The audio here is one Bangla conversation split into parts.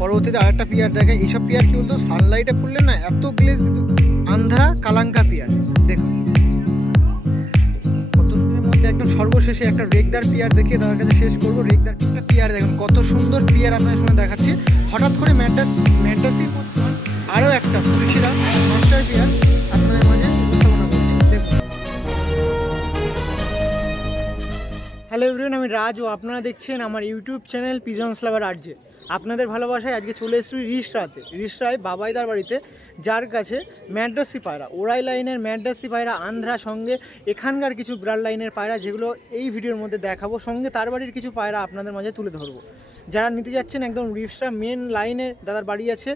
পরবর্তীতে আরেকটা পেয়ার দেখে। এইসব পেয়ার কি বলতো সানলাইটে ফুললে না এত গ্লেজ দিত। আন্ধ্রা কালাঙ্কা পেয়ার দেখুন কত সুন্দর মধ্যে একদম সর্বশেষে একটা রেগদার পেয়ার দেখিয়ে তার কাছে শেষ করবো। রেগদার পেয়ার দেখুন কত সুন্দর পেয়ার আপনাদের সামনে দেখাচ্ছি। হঠাৎ করে ম্যান্টাসি আরও একটা পুরুষেরা মাস্টার পেয়ার আপনাদের মাঝে উপস্থাপনা করছি দেখুন। হ্যালো এভরিওয়ান, আমি রাজ ও আপনারা দেখছেন আমার ইউটিউব চ্যানেল পিজনস লাভার আরজে। আপনাদের ভালোবাসায় আজকে চলে এসেছি রিসরায় বাবাইদার বাড়িতে, যার কাছে ম্যাড্রাসি পায়রা, ওরাই লাইনের ম্যাড্রাসি পায়রা, আন্ধ্রা সঙ্গে এখানকার কিছু ব্রাড লাইনের পায়রা যেগুলো এই ভিডিওর মধ্যে দেখাবো, সঙ্গে তার বাড়ির কিছু পায়রা আপনাদের মাঝে তুলে ধরবো। যারা নিতে যাচ্ছেন একদম রিসরা মেন লাইনে দাদার বাড়ি আছে।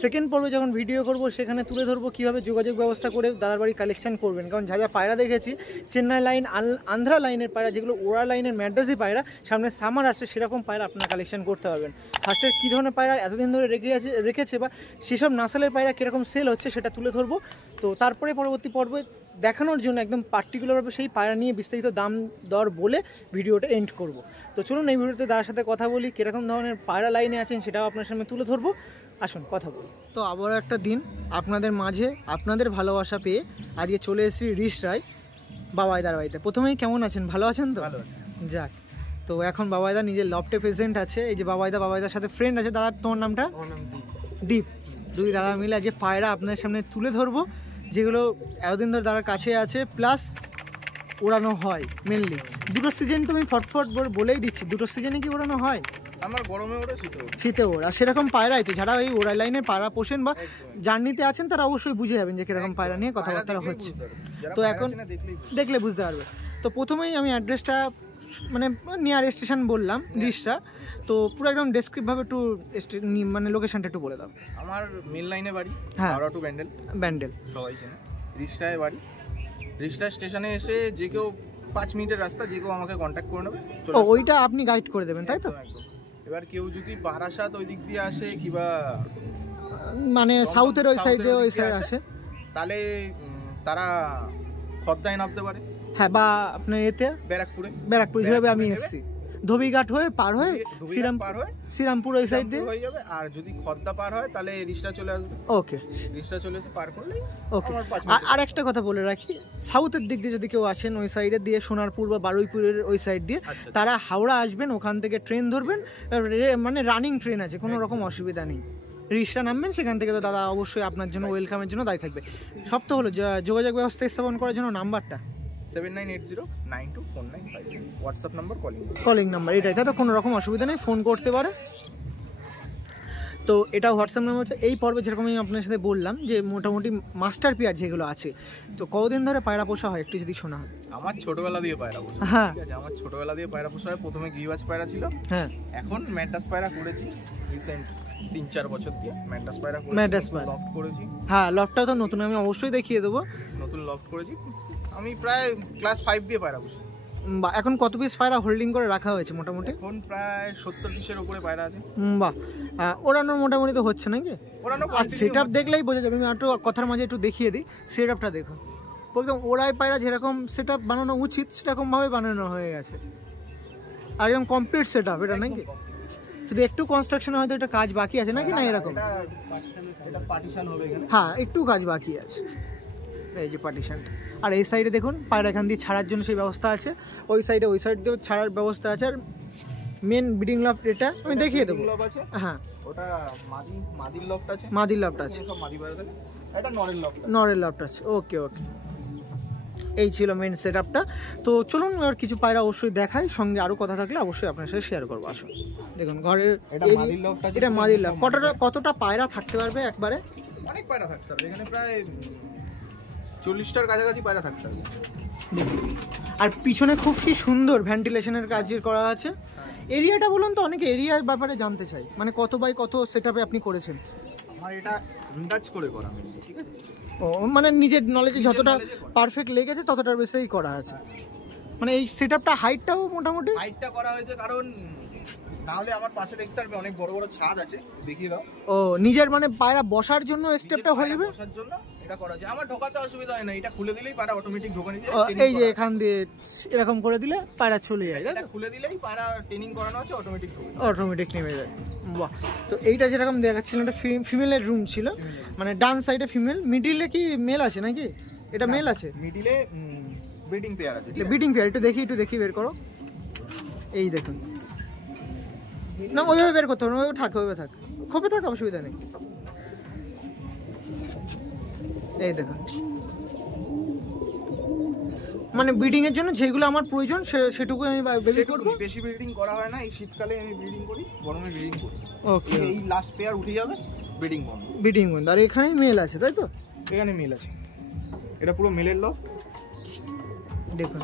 সেকেন্ড পর্বে যখন ভিডিও করব সেখানে তুলে ধরবো কীভাবে যোগাযোগ ব্যবস্থা করে দাদার বাড়ি কালেকশন করবেন। কারণ যা যা পায়রা দেখেছি চেন্নাই লাইন, আন্ধ্রা লাইনের পায়রা, যেগুলো ওরা লাইনের ম্যাড্রাসি পায়রা, সামনে সামার আসছে সেরকম পায়রা আপনারা কালেকশন করতে পারবেন। ফার্স্টে কী ধরনের পায়রা এতদিন ধরে রেখেছে বা সেসব নাসালের পায়রা কীরকম সেল হচ্ছে সেটা তুলে ধরবো। তো তারপরে পরবর্তী পর্বে দেখানোর জন্য একদম পার্টিকুলারভাবে সেই পায়রা নিয়ে বিস্তারিত দাম দর বলে ভিডিওটা এন্ড করব। তো চলুন এই ভিডিওতে তার সাথে কথা বলি, কীরকম ধরনের পায়রা লাইনে আছেন সেটাও আপনার সামনে তুলে ধরবো। আসুন কথা বলি। তো আবারও একটা দিন আপনাদের মাঝে আপনাদের ভালোবাসা পেয়ে আজকে চলে এসেছি রিসরায় বাবাইদার বাড়িতে। প্রথমেই কেমন আছেন? ভালো আছেন তো? ভালো। যাক, তো এখন বাবাইদা নিজের লফটে প্রেজেন্ট আছে। এই যে বাবাইদার সাথে ফ্রেন্ড আছে। দাদার তোমার নামটা? দীপ। দুই দাদা মিলে আজকে পায়রা আপনাদের সামনে তুলে ধরবো, যেগুলো এতদিন ধরে দাদার কাছে আছে, প্লাস ওড়ানো হয় মেনলি। দুটো সিজন তুমি ফটফট বলেই দিচ্ছি, দুটো সিজনে কি ওড়ানো হয়? আমার গরমে ওড়ে, শীতে ওড়া। সেরকম পায়রাই তো, যারা ওই ওড়াই লাইনের পায়রা পোষেন বা জার্নিতে আছেন তারা অবশ্যই বুঝে যাবেন যে কিরকম পায়রা নিয়ে কথাবার্তা হচ্ছে। তো এখন দেখলে বুঝতে পারবে। তো প্রথমেই আমি অ্যাড্রেসটা মানে নিয়ার স্টেশন বললাম রিসরা। তো পুরো একদম ডেসক্রিপভাবে একটু মানে লোকেশনটা একটু বলে দাও। আমার মেন লাইনে বাড়ি, হ্যাঁ, হাওড়া টু ব্যান্ডেল সবাই চেনে। রিসরায় বাড়ি। রিসরা স্টেশনে এসে যে কেউ 5 মিনিটের রাস্তা, যে কেউ আমাকে কন্ট্যাক্ট করে নেবে। ও, ওইটা আপনি গাইড করে দেবেন তাই তো? এবার কেউ যদি বারাসাত ওই দিক দিয়ে আসে কিংবা মানে সাউথের ওই সাইডে আসে, তাহলে তারা খদ্দায় নামতে পারে। হ্যাঁ, বা আপনার এতে ব্যারাকপুর যেভাবে আমি এসেছি, ধোবিঘাট হয়ে পার হয়ে শ্রীরামপুর ওই সাইড দিয়ে হয়ে যাবে। আর যদি খদ্দা পার হয় তাহলে রিসরা চলে আসবে। ওকে, রিসরা চলে এসে পার করলেই ওকে। আর একটা কথা বলে রাখি, সাউথের দিক দিয়ে যদি কেউ আসেন ওই সাইডে দিয়ে, সোনারপুর বা বারুইপুরের ওই সাইড দিয়ে, তারা হাওড়া আসবেন, ওখান থেকে ট্রেন ধরবেন, মানে রানিং ট্রেন আছে, কোনো রকম অসুবিধা নেই। রিসরা নামবেন, সেখান থেকে তো দাদা অবশ্যই আপনার জন্য ওয়েলকামের জন্য দায়ী থাকবে। সব তো হলো, যোগাযোগ ব্যবস্থা স্থাপন করার জন্য নাম্বারটা 7980924955 হোয়াটসঅ্যাপ নাম্বার, কলিং নাম্বার, এটাই তো, কোনো রকম অসুবিধা নেই, ফোন করতে পারে। তো এটা হোয়াটসঅ্যাপ নাম্বার হচ্ছে। এই পর্বে যেরকম আমি আপনার সাথে বললাম যে মোটামুটি মাস্টার পেয়ার যেগুলো আছে, তো কতদিন ধরে পায়রা পোষা হয় একটু যদি শোনা হয়। আমার ছোটবেলা দিয়ে পায়রা পোষা, হ্যাঁ, ঠিক আছে, আমার ছোটবেলা দিয়ে পায়রা পোষা হয়। প্রথমে গিরিবাজ পায়রা ছিল, হ্যাঁ, এখন ম্যাড্রাস পায়রা করেছি রিসেন্ট 3-4 বছর দিয়ে। ম্যাড্রাস পায়রা লফট করেছি। হ্যাঁ, লফটটাও তো নতুন, আমি অবশ্যই দেখিয়ে দেবো। নতুন লফট করেছি। আমি প্রায় ক্লাস 5 দিয়ে পায়রা পুষি। এখন কত পিস পায়রা হোল্ডিং করে রাখা হয়েছে মোটামুটি? এখন প্রায় 70 পিসের উপরে পায়রা আছে। বাহ, ওড়ানো মোটামুটি তো হচ্ছে নাকি? ওড়ানো সেটআপ দেখলেই বোঝা যাবে। আমি একটু কথার মাঝে একটু দেখিয়ে দিই, সেটআপটা দেখো। একদম ওড়াই পায়রা যেরকম সেটআপ বানানো উচিত সেরকমভাবে বানানো হয়ে গেছে, আর একদম কমপ্লিট সেটআপ এটা নাকি? শুধু একটু কনস্ট্রাকশনে হয়তো এটা কাজ বাকি আছে নাকি? না, এরকম এটা পার্টিশন হবে এখানে। হ্যাঁ, একটু কাজ বাকি আছে, এই যে পার্টিশনটা। আর এই সাইডে দেখুন পায়রা এখান দিয়ে ছাড়ার জন্য সেই ব্যবস্থা আছে, ওই সাইড দিয়েও ছাড়ার ব্যবস্থা আছে। আর মেন ব্রিডিং লফট এটা আমি দেখিয়ে দেবো। হ্যাঁ, ওটা মাদির লফট আছে, মাদির লফট আছে, সব মাদি পায়রা থাকে। এটা নরের লফট আছে। ওকে ওকে, এই ছিল মেন সেটআপটা। তো চলুন আর কিছু পায়রা অবশ্যই দেখাই, সঙ্গে আরও কথা থাকলে অবশ্যই আপনার সাথে শেয়ার করবো। আসুন দেখুন ঘরের এটা মাদির লফট। কতটা পায়রা থাকতে পারবে একবারে? অনেক পায়রা থাকতে পারবে এখানে, প্রায় 40টার কাছাকাছি পায়রা থাকতে পারবে। আর পিছনে খুব সুন্দর ভেন্টিলেশনের কাজ করা আছে। এরিয়াটা বলুন তো, অনেকে এরিয়ার ব্যাপারে জানতে চাই, মানে কত বাই কত সেটআপে আপনি করেছেন? আমার এটা আন্দাজ করে করা, ঠিক আছে। ও, মানে নিজের নলেজে যতটা পারফেক্ট লেগেছে ততটার বেশিই করা আছে। মানে এই সেটআপটা হাইটটাও মোটামুটি হাইটটা করা হয়েছে, কারণ না হলে আমার পাশে দেখতে পারবে অনেক বড় বড় ছাদ আছে, দেখিয়ে দাও। ও নিজের মানে পায়রা বসার জন্য স্টেপটা হয়ে যাবে, বসার জন্য এটা করা যায়। আমার ঢোকাতে অসুবিধা হয় না, এটা খুলে দিলেই পায়রা অটোমেটিক ঢোকে নিয়ে এই যে এখান দিয়ে এরকম করে দিলে পায়রা চলে যায়, এটা খুলে দিলেই পায়রা ট্রেনিং করানো আছে, অটোমেটিক ঢোকে, অটোমেটিক নেমে যায়। বাহ, তো এইটা যেরকম দেখাচ্ছিল এটা ফিমেলের রুম ছিল, মানে ডান সাইডে ফিমেল, মিডিলে কি মেল আছে নাকি? এটা মেল আছে, মিডিলে ব্রিডিং পেয়ার আছে। ব্রিডিং পেয়ার একটু দেখি বের করো। এই দেখুন, না ওইভাবে বের করতে হবে না, ওইভাবে থাক, খোপে থাক, অসুবিধা নেই। এই দেখুন, মানে ব্রিডিং এর জন্য যেগুলো আমার প্রয়োজন সেটুকু আমি বেবি করব। বেশি ব্রিডিং করা হয় না, এই শীতকালে আমি ব্রিডিং করি, গরমে ব্রিডিং করি। ওকে, এই লাস্ট পেয়ার উঠে যাবে, ব্রিডিং বন্ধ। আর এখানেই মেল আছে তাই তো? এখানে মেল আছে, এটা পুরো মেলের লক। দেখুন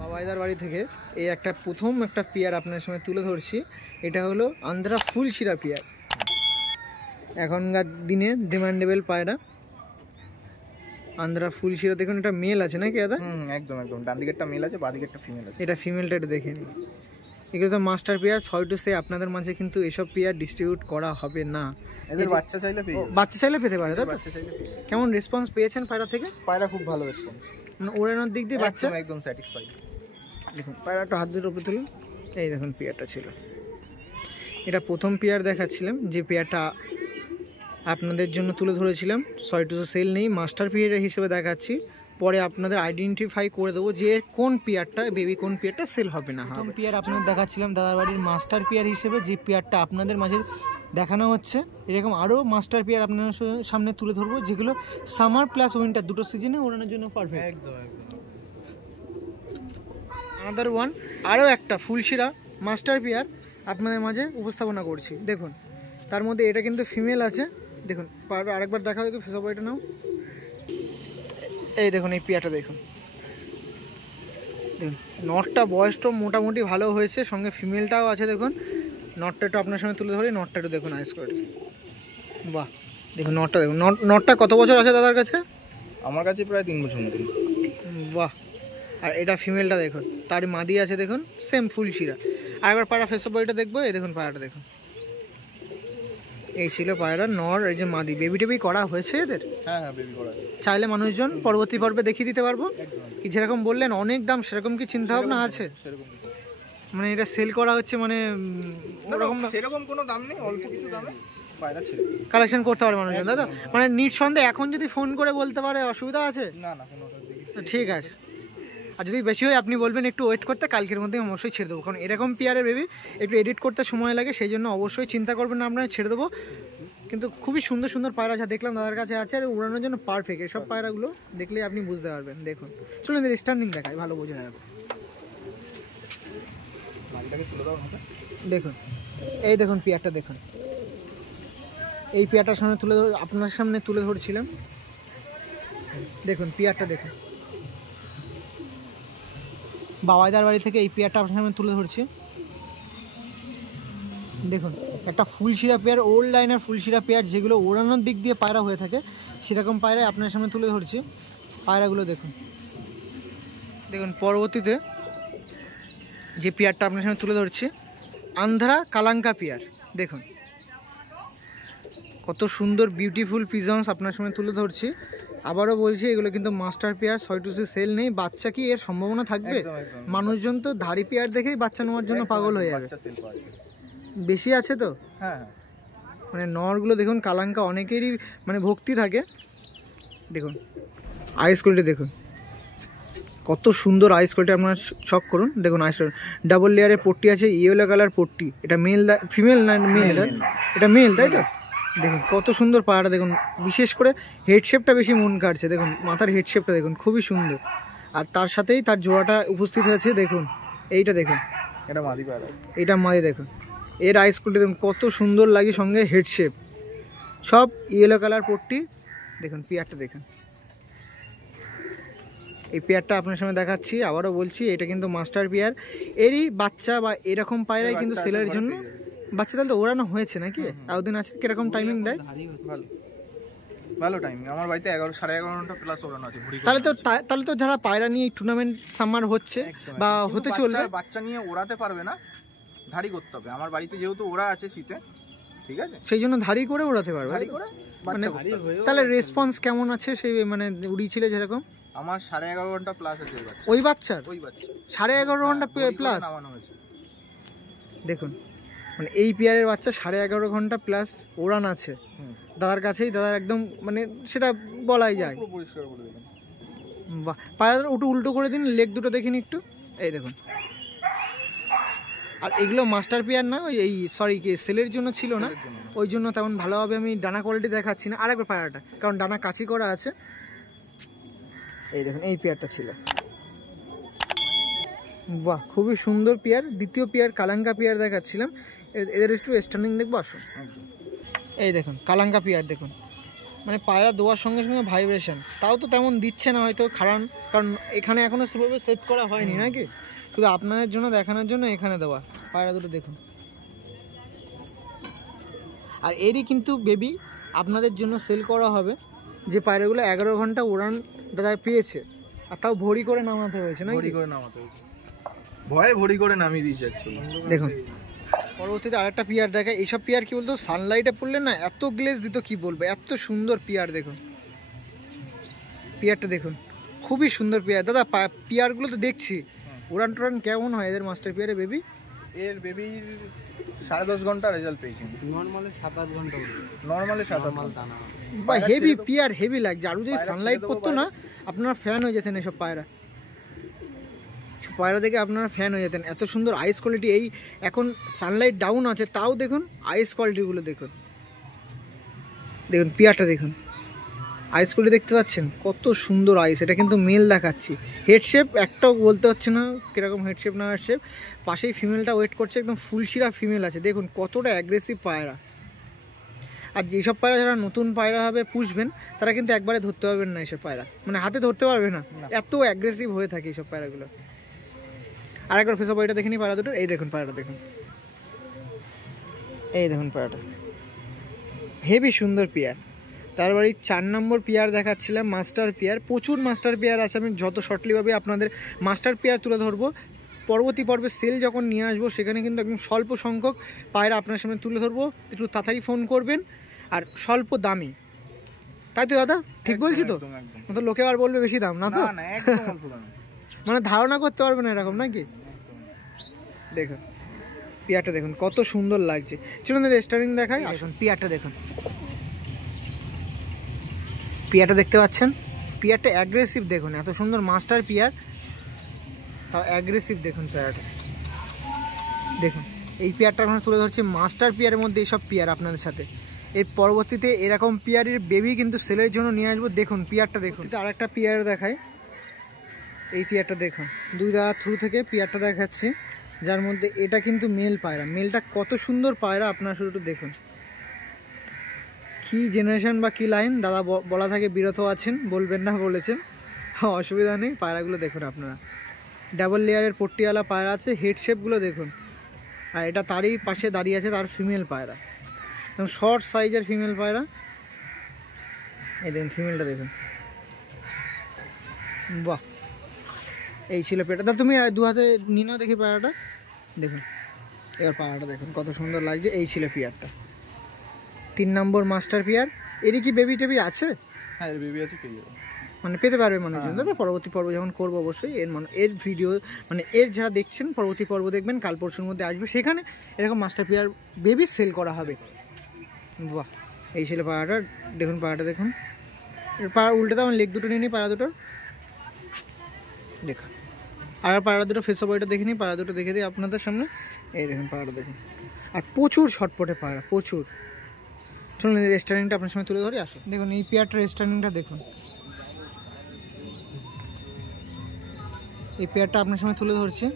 বাবাইদার বাড়ি থেকে এই প্রথম একটা পেয়ার আপনার সঙ্গে তুলে ধরছি। এটা হলো আন্ধ্রা ফুলশিরা পেয়ার, এখনকার দিনে ডিমান্ডেবল পায়রা আন্ধ্রা ফুলশিরা। দেখুন এটা মেল আছে নাকি দাদা? একদম ডান দিকেরটা মেল আছে, বাঁ দিকেরটা ফিমেল আছে। এটা ফিমেলটা একটু দেখে নিই। এগুলো তো master pair, sorry to say আপনাদের মাঝে কিন্তু এসব পেয়ার ডিস্ট্রিবিউট করা হবে না। এদের বাচ্চা চাইলে পেতে পারে, তাই তো? কেমন রেসপন্স পেয়েছেন পায়রা থেকে? পায়রা খুব ভালো রেসপন্স, মানে ওড়ানোর দিক দিয়ে বাচ্চা একদম স্যাটিসফাইড। দেখুন পায়রাটা হাত দুটোর উপরে তুলুন। এই দেখুন পেয়ারটা ছিল, এটা প্রথম পেয়ার দেখাচ্ছিলাম, যে পেয়ারটা আপনাদের জন্য তুলে ধরেছিলাম। সরি টু সেল নেই, মাস্টার পেয়ার হিসেবে দেখাচ্ছি, পরে আপনাদের আইডেন্টিফাই করে দেবো যে কোন পেয়ারটা বেবি, কোন পেয়ারটা সেল হবে না। প্রথম পেয়ার আপনাদের দেখাচ্ছিলাম দাদার বাড়ির মাস্টার পেয়ার হিসেবে, যে পেয়ারটা আপনাদের মাঝে দেখানো হচ্ছে। এরকম আরও মাস্টার পেয়ার আপনাদের সামনে তুলে ধরবো, যেগুলো সামার প্লাস উইন্টার দুটো সিজনে ওড়ানোর জন্য পারফেক্ট। একদম আনাদার ওয়ান, আরও একটা ফুলশিরা মাস্টার পেয়ার আপনাদের মাঝে উপস্থাপনা করছি। দেখুন তার মধ্যে এটা কিন্তু ফিমেল আছে। দেখুন আরেকবার দেখা দেখুন, ফেস বয়টা নাও। এই দেখুন এই পেয়ারটা দেখুন, নটটা বয়সটা মোটামুটি ভালো হয়েছে, সঙ্গে ফিমেলটাও আছে। দেখুন নটটা একটু আপনার সামনে তুলে ধরি, নটটা একটু দেখুন আইস করে। বাহ, দেখুন নটটা দেখুন, নটটা কত বছর আছে দাদার কাছে? আমার কাছে প্রায় 3 বছর মতো। বাহ, আর এটা ফিমেলটা দেখুন, তার মাদি আছে দেখুন, সেম ফুলশিরা। আরেকবার পায়রা ফেস বয়টা দেখবো। এই দেখুন পায়রাটা দেখুন, এই ছিল পায়রা নর। এই যে মাদি, বেবি টেবি করা হয়েছে এদের? হ্যাঁ বেবি করা। চাইলে মানুষজন পরবর্তী পর্বে দেখিয়ে দিতে পারবো। কি যেরকম বললেন অনেক দাম, সেরকম কি চিন্তা ভাবনা আছে? মানে এটা সেল করা হচ্ছে, মানে সেরকম কোনো দাম নেই, অল্প কিছু দামে পায়রা ছেড়ে কালেকশন করতে পারে মানুষজন, তাই তো? মানে নিঃসন্দেহে এখন যদি ফোন করে বলতে পারে অসুবিধা আছে? না কোনো ঠিক আছে। আর যদি বেশি হয় আপনি বলবেন একটু ওয়েট করতে, কালকের মধ্যে অবশ্যই ছেড়ে দেবো। কারণ এরকম পেয়ারের বেবি একটু এডিট করতে সময় লাগে, সেই জন্য অবশ্যই চিন্তা করবেন না, আপনারা ছেড়ে দেবো। কিন্তু খুবই সুন্দর সুন্দর পায়রা যা দেখলাম দাদার কাছে আছে, আর উড়ানোর জন্য পারফেক্ট। এসব পায়রাগুলো দেখলেই আপনি বুঝতে পারবেন। দেখুন চলুন এদের স্ট্যান্ডিং দেখায়, ভালো বোঝা যাবে। দেখুন এই দেখুন পেয়ারটা দেখুন, এই পেয়ারটার সামনে আপনার সামনে তুলে ধরছিলাম। দেখুন পেয়ারটা দেখুন, বাবাইদার বাড়ি থেকে এই পেয়ারটা আপনার সামনে তুলে ধরছি। দেখুন একটা ফুলশিরা পেয়ার, ওল্ড লাইনের ফুলশিরা পেয়ার, যেগুলো ওড়ানোর দিক দিয়ে পায়রা হয়ে থাকে, সেরকম পায়রা আপনার সামনে তুলে ধরছি। পায়রাগুলো দেখুন, দেখুন পরবর্তীতে যে পেয়ারটা আপনার সামনে তুলে ধরছি, আন্ধ্রা কালাঙ্কা পেয়ার। দেখুন কত সুন্দর বিউটিফুল পিজনস আপনার সামনে তুলে ধরছি। আবারও বলছি এগুলো কিন্তু মাস্টার পেয়ার, ছয় টু সেল নেই। বাচ্চা কি এর সম্ভাবনা থাকবে? মানুষজন তো ধাড়ি পেয়ার দেখেই বাচ্চা নেওয়ার জন্য পাগল হয়ে যাবে, বেশি আছে তো। হ্যাঁ মানে নরগুলো দেখুন কালাঙ্কা, অনেকেরই মানে ভক্তি থাকে। দেখুন আইস কোয়ালিটি দেখুন, কত সুন্দর আইস কোয়ালিটি, আপনারা শক করুন। দেখুন আইস ডাবল লেয়ারের পট্টি আছে, ইয়েলো কালার পট্টি। এটা মেল ফিমেল না মেল? এটা মেল তাই তো? দেখুন কত সুন্দর পায়রাটা দেখুন, বিশেষ করে হেড শেপটা বেশি মন কাটছে। দেখুন মাথার হেড শেপটা দেখুন খুবই সুন্দর, আর তার সাথেই তার জোড়াটা উপস্থিত আছে। দেখুন এইটা দেখুন, এটা মাদি পায়রা, এটা মাদি। দেখুন এর আইস কোয়ালিটি দেখুন কত সুন্দর লাগে, সঙ্গে হেড শেপ সব ইয়েলো কালার পট্টি। দেখুন পেয়ারটা দেখুন, এই পেয়ারটা আপনার সামনে দেখাচ্ছি। আবারও বলছি এটা কিন্তু মাস্টার পেয়ার। এরই বাচ্চা বা এরকম পায়রাই কিন্তু সেলের জন্য। বাচ্চা তাহলে তো ওড়ানো হয়েছে নাকি? এতদিন আছে, কিরকম টাইমিং দেয়? ভালো টাইম। আমার বাড়িতে 11 সাড়ে 11 ঘন্টা প্লাস ওড়ানো আছে। তাহলে তো যারা পায়রা নিয়ে টুর্নামেন্ট সামার হচ্ছে বা হতে চলবে, বাচ্চা নিয়ে ওড়াতে পারবে না, ধাড়ি করতে হবে। আমার বাড়িতে যেহেতু ওরা আছে শীতে, ঠিক আছে, সেই জন্য ধাড়ি করে ওড়াতে পারবে। ধাড়ি করে মানে বাচ্চা। তাহলে রেসপন্স কেমন আছে সেই মানে উড়িয়েছিলে যেরকম? আমার 11.5 ঘন্টা প্লাস আছে ওই বাচ্চার। 11.5 ঘন্টা প্লাস দেখুন, মানে এই পেয়ারের বাচ্চা 11.5 ঘন্টা প্লাস ওড়ান আছে দাদার কাছেই। দাদার একদম মানে সেটা বলাই যায়। পরিষ্কার করে দিলাম। বাহ, পায়রা ওটা উল্টো করে দিন, লেগ দুটো দেখিনি একটু, এই দেখুন। আর এগুলো মাস্টার পেয়ার না, এই সরি কি সেলের জন্য ছিল না, ওই জন্য তেমন ভালোভাবে আমি ডানা কোয়ালিটি দেখাচ্ছি না। আরেকবার পায়রাটা, কারণ ডানা কাচি করা আছে। এই দেখুন, এই পেয়ারটা ছিল। বাহ, খুবই সুন্দর পেয়ার। দ্বিতীয় পেয়ার কালাঙ্কা পেয়ার দেখাচ্ছিলাম, এদের একটু স্ট্যান্ডিং দেখবো, আসুন। এই দেখুন কালাঙ্কা পেয়ার দেখুন, মানে পায়রা দেওয়ার সঙ্গে সঙ্গে ভাইব্রেশন, তাও তো তেমন দিচ্ছে না হয়তো, কারণ এখানে এখনও সেভাবে সেট করা হয়নি নাকি, শুধু আপনাদের জন্য দেখানোর জন্য এখানে দেওয়া। পায়রা দুটো দেখুন। আর এরই কিন্তু বেবি আপনাদের জন্য সেল করা হবে, যে পায়রাগুলো 11 ঘন্টা উড়ান দাদা পেয়েছে, আর তাও ভরি করে নামাতে হয়েছে না, ভরি করে নামাতে হয়েছে, ভয়ে ভরি করে নামিয়ে দিয়েছে অ্যাকচুয়ালি। দেখুন পরবর্তীতে আরেকটা পিয়ার দেখায়। এইসব পিয়ার কি বলতো, সানলাইটে পড়লে না এত গ্লেজ দিত কি বলবো, এত সুন্দর পিয়ার। দেখুন পিয়ারটা দেখুন, খুবই সুন্দর পিয়ার দাদা। পিয়ারগুলো তো দেখছি উড়ান টুরান কেমন হয় এদের মাস্টার পিয়ারে বেবি? এর বেবির 10.5 ঘন্টা রেজাল্ট পেয়েছি। নর্মালে 7-8 ঘন্টা, নর্মালে 7-8 ঘন্টা। বা হেভি পিয়ার, হেভি লাগছে। আর যদি সানলাইট পড়তো না, আপনারা ফ্যান হয়ে যেতেন এসব পায়রা। পায়রা দেখে আপনারা ফ্যান হয়ে যেতেন, এত সুন্দর আইস কোয়ালিটি। এই এখন সানলাইট ডাউন আছে, তাও দেখুন আইস কোয়ালিটিগুলো দেখুন। দেখুন পিয়ারটা দেখুন, আইস কোয়ালিটি দেখতে পাচ্ছেন কত সুন্দর আইস। এটা কিন্তু মেল দেখাচ্ছি, হেডশেপ একটাও বলতে হচ্ছে না কীরকম হেডশেপ না হেডশেপ। পাশেই ফিমেলটা ওয়েট করছে, একদম ফুলশিরা ফিমেল আছে। দেখুন কতটা অ্যাগ্রেসিভ পায়রা। আর যেসব পায়রা যারা নতুন পায়রা হবে পুষবেন, তারা কিন্তু একবারে ধরতে পারবেন না এসব পায়রা, মানে হাতে ধরতে পারবে না, এত অ্যাগ্রেসিভ হয়ে থাকে এইসব পায়রাগুলো। আরেকবার ফেসব বইটা দেখে নিই পায়রা দুটো। এই দেখুন পায়রাটা দেখুন, এই দেখুন পায়রাটা হেভি সুন্দর পেয়ার। তার বাড়ি 4 নম্বর পেয়ার দেখাচ্ছিলাম, মাস্টার পেয়ার। প্রচুর মাস্টার পেয়ার আছে, আমি যত শর্টলিভাবে আপনাদের মাস্টার পেয়ার তুলে ধরবো। পরবর্তী পর্বে সেল যখন নিয়ে আসবো, সেখানে কিন্তু একদম স্বল্প সংখ্যক পায়রা আপনার সামনে তুলে ধরবো। একটু তাড়াতাড়ি ফোন করবেন, আর স্বল্প দামি, তাই তো দাদা? ঠিক বলছি তো? তো লোকে আর বলবে বেশি দাম না তো, মানে ধারণা করতে পারবে না এরকম নাকি? দেখুন পিয়ারটা দেখুন কত সুন্দর লাগছে। চলুন রেস্টুরেন্ট দেখাই, আসুন। পিয়ারটা দেখুন, পিয়ারটা দেখতে পাচ্ছেন, পিয়ারটা অ্যাগ্রেসিভ দেখুন, এত সুন্দর মাস্টার পিয়ার, তাও অ্যাগ্রেসিভ দেখুন পেয়ারটা দেখুন। এই পেয়ারটা আমরা তুলে ধরছি মাস্টার পিয়ারের মধ্যে, এইসব পিয়ার আপনাদের সাথে। এর পরবর্তীতে এরকম পিয়ারের বেবি কিন্তু সেলের জন্য নিয়ে আসবো। দেখুন পিয়ারটা দেখুন। আরেকটা পিয়ার দেখাই, এই পিয়ারটা দেখুন, 2 দাদা থ্রু থেকে পিয়ারটা দেখাচ্ছি, যার মধ্যে এটা কিন্তু মেল পায়রা। মেলটা কত সুন্দর পায়রা, আপনারা শুধু একটু দেখুন। কি জেনারেশন বা কি লাইন দাদা বলা থাকে, বিরত আছেন, বলবেন না বলেছেন, অসুবিধা নেই। পায়রাগুলো দেখুন আপনারা, ডাবল লেয়ারের পট্টিওয়ালা পায়রা আছে, হেড শেপগুলো দেখুন। আর এটা তারই পাশে দাঁড়িয়ে আছে তার ফিমেল পায়রা, এবং শর্ট সাইজের ফিমেল পায়রা। এই দেখুন ফিমেলটা দেখুন, বাহ। এই ছিল পেটা। তা তুমি 2 হাতে নিনাও দেখি পায়রাটা দেখুন। এবার পায়রাটা দেখুন কত সুন্দর লাগছে। এই ছিল পিয়ারটা, 3 নম্বর মাস্টার পিয়ার। এরই কি বেবি টেবি আছে? হ্যাঁ, এর বেবি আছে, পেয়ে যাবে, মানে পেতে পারবে মানুষজন। দাদা পরবর্তী পর্ব যখন করবো অবশ্যই এর ভিডিও, মানে এর যারা দেখছেন পরবর্তী পর্ব দেখবেন, কাল পরশুর মধ্যে আসবে, সেখানে এরকম মাস্টার পিয়ার বেবি সেল করা হবে। বাহ, এই ছিল পায়রাটা দেখুন। পায়রাটা দেখুন, পায়রা উল্টে আমার লেগ দুটো নিয়ে নিই, পায়রা দুটোর দেখুন। আর পায়রা দুটো ফেস বইটা দেখে নিই, পায়রা দুটো দেখে দিই আপনাদের সামনে। এই দেখুন পায়রাটা দেখুন, আর প্রচুর ছটপটে পায়রা, প্রচুর। চলুন রেস্টুরেন্টটা আপনার সামনে তুলে ধরি, আসুন। দেখুন এই পেয়ারটা রেস্টুরেন্টটা দেখুন, এই পেয়ারটা আপনার সামনে তুলে ধরছি।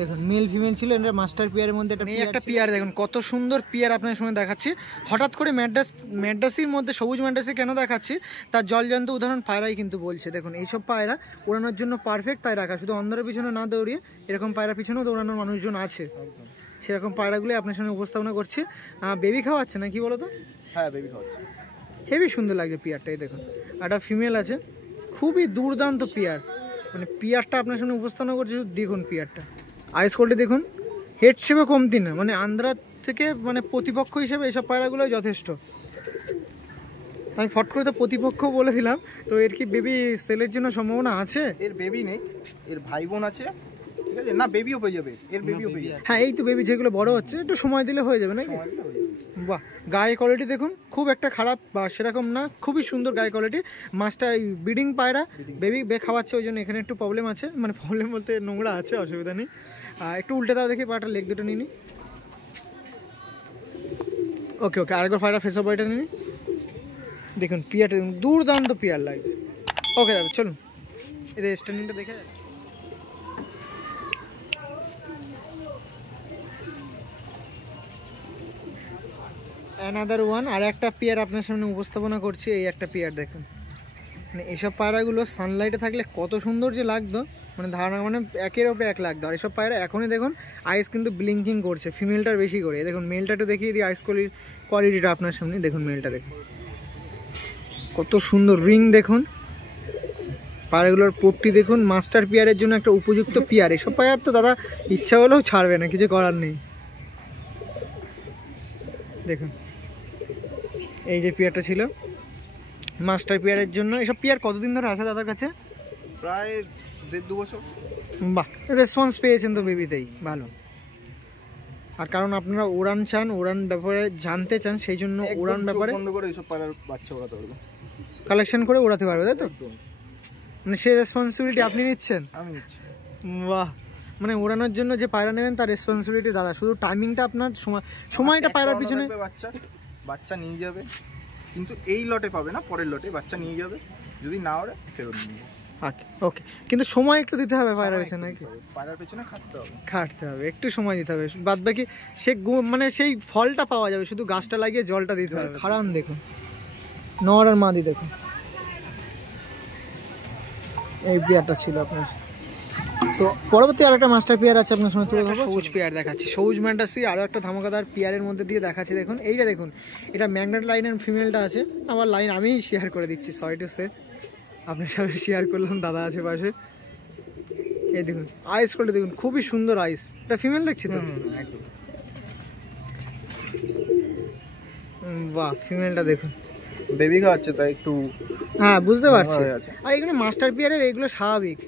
দেখুন মেল ফিমেল ছিল, এটা মাস্টার পিয়ারের মধ্যে একটা পিয়ার দেখুন কত সুন্দর পিয়ার আপনার সামনে দেখাচ্ছি। হঠাৎ করে ম্যাড্রাসির মধ্যে সবুজ ম্যাড্রাসি কেন দেখাচ্ছি, তার জলজান্ত উদাহরণ পায়রাই কিন্তু বলছে। দেখুন এইসব পায়রা ওড়ানোর জন্য পারফেক্ট, তাই রাখা। শুধু অন্ধের পিছনে না দৌড়িয়ে এরকম পায়রা পিছনেও দৌড়ানোর মানুষজন আছে। সেরকম পায়রাগুলো আপনার সামনে উপস্থাপনা করছি। বেবি খাওয়াচ্ছে না কি বলো তো? হ্যাঁ বেবি খাওয়াচ্ছে। হেভি সুন্দর লাগছে পিয়ারটাই দেখুন। একটা ফিমেল আছে, খুবই দুর্দান্ত পিয়ার, মানে পিয়ারটা আপনার সামনে উপস্থাপনা করছি। দেখুন পিয়ারটা, আইস কোয়ালিটি দেখুন, হেড শেপে কমতি না, মানে আন্ধ্রা থেকে মানে প্রতিপক্ষ হিসেবে এইসব পায়রাগুলো যথেষ্ট। আমি ফট করে তো প্রতিপক্ষ বলেছিলাম, তো এর কি বেবি সেলের জন্য সম্ভাবনা আছে? এর বেবি নেই, এর ভাই বোন আছে, ঠিক আছে না, বেবিও পেয়ে যাবে, এর বেবিও পেয়ে যাবে। হ্যাঁ এই তো বেবি যেগুলো বড় হচ্ছে, একটু সময় দিলে হয়ে যাবে নাকি? বাহ, গায়ে কোয়ালিটি দেখুন, খুব একটা খারাপ বা সেরকম না, খুবই সুন্দর গায়ে কোয়ালিটি। মাছটা ব্রিডিং পায়রা, বেবি খাওয়াচ্ছে, ওই জন্য এখানে একটু প্রবলেম আছে, মানে প্রবলেম বলতে নোংরা আছে, অসুবিধা নেই। একটু উল্টে দাও দেখি পায়রাটা, লেগ দুটো নিয়ে নি। ওকে ওকে, আরেকবার পায়রা ফেস অফ বয়টা নিয়ে নি। দেখুন পিয়ারটা দেখুন, দুর্দান্ত পিয়ার লাগছে। ওকে দাদা চলুন, এদের স্ট্যান্ডিংটা দেখে। অ্যানাদার ওয়ান, আর একটা পেয়ার আপনার সামনে উপস্থাপনা করছি। এই একটা পেয়ার দেখুন, মানে এইসব পায়রাগুলো সানলাইটে থাকলে কত সুন্দর যে লাগতো, মানে ধারণা, মানে একের ওপরে এক লাগতো। আর এইসব পায়রা এখনই দেখুন আইস কিন্তু ব্লিঙ্কিং করছে, ফিমেলটার বেশি করে। দেখুন মেলটা একটু দেখিয়ে দিই, আইস কোয়ালিটিটা আপনার সামনে দেখুন। মেলটা দেখুন কত সুন্দর, রিং দেখুন, পায়রাগুলোর পোটটি দেখুন। মাস্টার পেয়ারের জন্য একটা উপযুক্ত পেয়ার। এসব পায়রা তো দাদা ইচ্ছা হলেও ছাড়বে না, কিছু করার নেই। দেখুন এই যে পেয়ারটা ছিল মাস্টার পেয়ারের জন্য। এসব পেয়ার কতদিন ধরে আছে দাদার কাছে? প্রায় 1.5-2 বছর। বাহ, রেসপন্স পেয়েছেন তো বেবিতেই, ভালো। আর কারণ আপনারা উড়ান চান, উড়ান ব্যাপারে জানতে চান, সেই জন্য উড়ান ব্যাপারে বন্ধ করে এইসব পায়রার বাচ্চা ওড়াতে পারবে, কালেকশন করে উড়াতে পারবে, তাই তো? মানে সেই রেসপন্সিবিলিটি আপনি নিচ্ছেন? আমি নিচ্ছি। বাহ, মানে ওড়ানোর জন্য যে পায়রা নেবেন তার রেসপন্সিবিলিটি দাদা, শুধু টাইমিংটা আপনার, সময়টা পায়রার পিছনে। বাচ্চা নিয়ে যাবে, কিন্তু এই লটে পাবে না, পরের লটে বাচ্চা নিয়ে যাবে, যদি না ওড়ে ফেরত নিয়ে যাবে। ওকে, কিন্তু সময় একটু দিতে হবে পায়রার পিছনে, নাকি? পায়রার পিছনে খাটতে হবে, একটু সময় দিতে হবে, বাদ বাকি সে মানে সেই ফলটা পাওয়া যাবে, শুধু গাছটা লাগিয়ে জলটা দিতে হবে। খারান দেখুন, নর আর মাদি দেখুন। এই পেয়ারটা ছিল আপনার। তো পরবর্তী আর একটা মাস্টার পেয়ার আছে আপনার সময় তুলে ধরবো। সবুজ পেয়ার দেখাচ্ছি, সবুজ ম্যান্টাসি, আরও একটা ধামাকাদার পেয়ারের মধ্যে দিয়ে দেখাচ্ছি। দেখুন এইটা দেখুন, এটা ম্যাগনেট লাইন এর ফিমেলটা আছে, আমার লাইন আমিই শেয়ার করে দিচ্ছি, সরি টু সে, আপনার সাথে শেয়ার করলাম, দাদা আছে পাশে। এই দেখুন আইস করে দেখুন, খুবই সুন্দর আইস। এটা ফিমেল দেখছি তো? বাহ, ফিমেলটা দেখুন, বেবি খাওয়াচ্ছে তাই একটু, হ্যাঁ বুঝতে পারছি। আর এগুলো মাস্টার পেয়ারের, এগুলো স্বাভাবিক।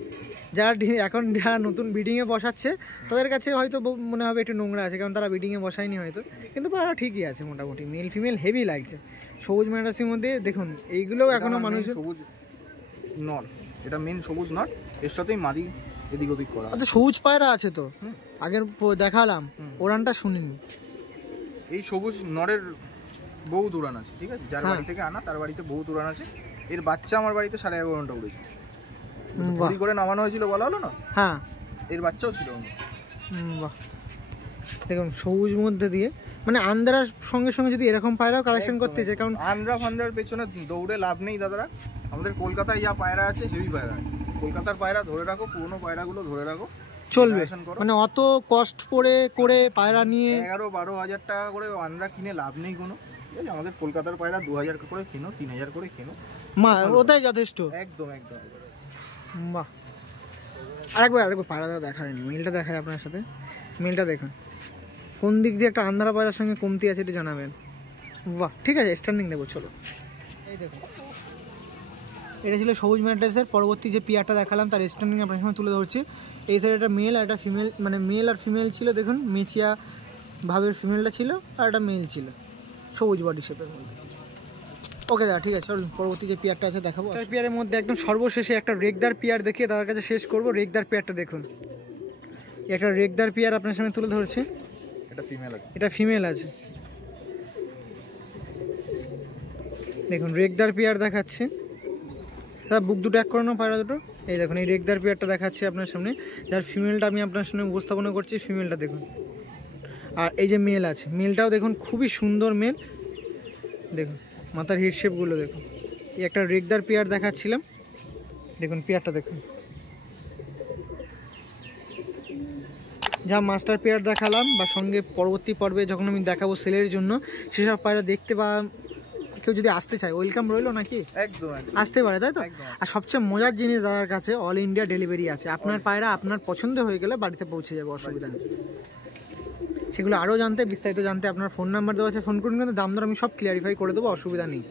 যারা এখন যারা নতুন ব্রিডিংয়ে বসাচ্ছে তাদের কাছে হয়তো মনে হবে একটু নোংরা আছে, কারণ তারা ব্রিডিংয়ে বসায়নি হয়তো, কিন্তু পায়রা ঠিকই আছে মোটামুটি, মেল ফিমেল হেভি লাগছে। সবুজ ম্যান্টাসির মধ্যে দেখুন এইগুলোও এখনো মানুষ। সবুজ নর, এটা মেন সবুজ নর, এর সাথেই মাদি এদিক ওদিক করা। আচ্ছা সবুজ পায়রা আছে তো, আগের দেখালাম, ওরানটা শুনিনি। এই সবুজ নরের বহু উড়ান আছে, ঠিক আছে, যার বাড়ি থেকে আনা তার বাড়িতে বহু উড়ান আছে। এর বাচ্চা আমার বাড়িতে 11.5 ঘন্টা উড়েছে, ঘুরি করে নামানো হয়েছিল, বলা হলো না? হ্যাঁ, এর বাচ্চাও ছিল। বাহ, দেখুন সবুজ মধ্যে দিয়ে, মানে আন্ধ্রার সঙ্গে সঙ্গে যদি এরকম পায়রাও কালেকশন করতে চাই, কারণ আন্ধ্রা ফান্দ্রার পেছনে দৌড়ে লাভ নেই দাদারা। আমাদের কলকাতায় যা পায়রা আছে, হেভি পায়রা, কলকাতার পায়রা ধরে রাখো, পুরোনো পায়রাগুলো ধরে রাখো, চলবে। মানে অত কষ্ট করে পায়রা নিয়ে 11-12 হাজার টাকা করে আন্ধ্রা কিনে লাভ নেই কোনো, ঠিক আছে? আমাদের কলকাতার পায়রা 2000 করে কেনো, 3000 করে কেনো, ওটাই যথেষ্ট। একদম একদম। বাহ, আরেকবার পায়রা দেখা হয়নি, মেলটা দেখায় আপনার সাথে। মেলটা দেখুন কোন দিক দিয়ে একটা আন্ধ্রা পায়রার সঙ্গে কমতি আছে এটা জানাবেন। বাহ, ঠিক আছে, স্ট্যান্ডিং দেবো, চলো। এই দেখুন, এটা ছিল সবুজ ম্যান্টাসের। পরবর্তী যে পেয়ারটা দেখালাম তার স্ট্যান্ডিং আপনার সামনে তুলে ধরছি। এই সাইডে একটা মেল আর একটা ফিমেল, মানে মেল আর ফিমেল ছিল দেখুন, মেচিয়া ভাবের ফিমেলটা ছিল আর একটা মেল ছিল সবুজ বডি শেপের মধ্যে। ওকে দাদা ঠিক আছে, চলুন পরবর্তী যে পেয়ারটা আছে দেখাবো। পেয়ারের মধ্যে একদম সর্বশেষে একটা রেগদার পেয়ার দেখিয়ে তার কাছে শেষ করবো। রেগদার পেয়ারটা দেখুন, একটা রেগদার পেয়ার আপনার সামনে তুলে ধরছে। এটা ফিমেল আছে, দেখুন রেগদার পেয়ার দেখাচ্ছে। তার বুক দুটো এক করানো পায়রা দুটো, এই দেখুন এই রেগদার পেয়ারটা দেখাচ্ছে আপনার সামনে, যার ফিমেলটা আমি আপনার সামনে উপস্থাপনা করছি। ফিমেলটা দেখুন, আর এই যে মেল আছে, মেলটাও দেখুন খুবই সুন্দর মেল। দেখুন মাথার হিট শেপগুলো দেখুন। এই একটা রেগদার পেয়ার দেখাচ্ছিলাম, দেখুন পেয়ারটা দেখুন। যা মাস্টার পেয়ার দেখালাম বা সঙ্গে পরবর্তী পর্বে যখন আমি দেখাবো সেলের জন্য সেসব পায়রা দেখতে বা কেউ যদি আসতে চায় ওয়েলকাম রইলো নাকি? একদম আসতে পারে, তাই তো? আর সবচেয়ে মজার জিনিস দাদার কাছে অল ইন্ডিয়া ডেলিভারি আছে। আপনার পায়রা আপনার পছন্দ হয়ে গেলে বাড়িতে পৌঁছে যাবে, অসুবিধা নেই। সেগুলো আরও জানতে, বিস্তারিত জানতে আপনার ফোন নাম্বার দেওয়া আছে, ফোন করুন, কিন্তু দাম দর আমি সব ক্লিয়ারিফাই করে দেবো, অসুবিধা নেই।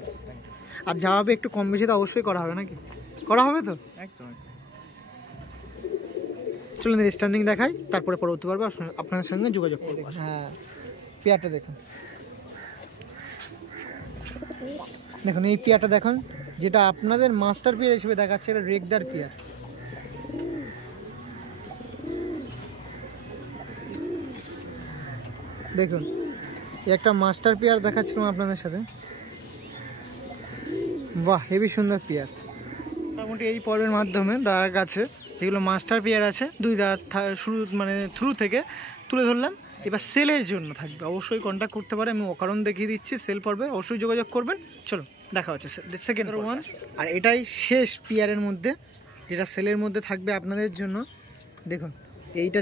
আর যা হবে একটু কম বেশি তো অবশ্যই করা হবে নাকি? করা হবে তো? একদম। চলুন স্ট্যান্ডিং দেখাই, তারপরে পরবর্তী পারবো আপনার সঙ্গে যোগাযোগ করবো। হ্যাঁ, পেয়ারটা দেখুন, দেখুন এই পেয়ারটা দেখুন, যেটা আপনাদের মাস্টার পেয়ার হিসেবে দেখাচ্ছে, এটা রেগদার পেয়ার। দেখুন এই একটা মাস্টার পেয়ার দেখাচ্ছিলাম আপনাদের সাথে, বাহ হেবি সুন্দর পেয়ার। মোটামুটি এই পর্বের মাধ্যমে দাদার কাছে যেগুলো মাস্টার পেয়ার আছে দুই দাদা শুরু মানে থ্রু থেকে তুলে ধরলাম। এবার সেলের জন্য থাকবে, অবশ্যই কন্ট্যাক্ট করতে পারে, আমি অকারণ দেখিয়ে দিচ্ছি। সেল পর্বে অবশ্যই যোগাযোগ করবেন। চলো দেখা হচ্ছে সেকেন্ড ওয়ান। আর এটাই শেষ পেয়ারের মধ্যে যেটা সেলের মধ্যে থাকবে আপনাদের জন্য। দেখুন এইটা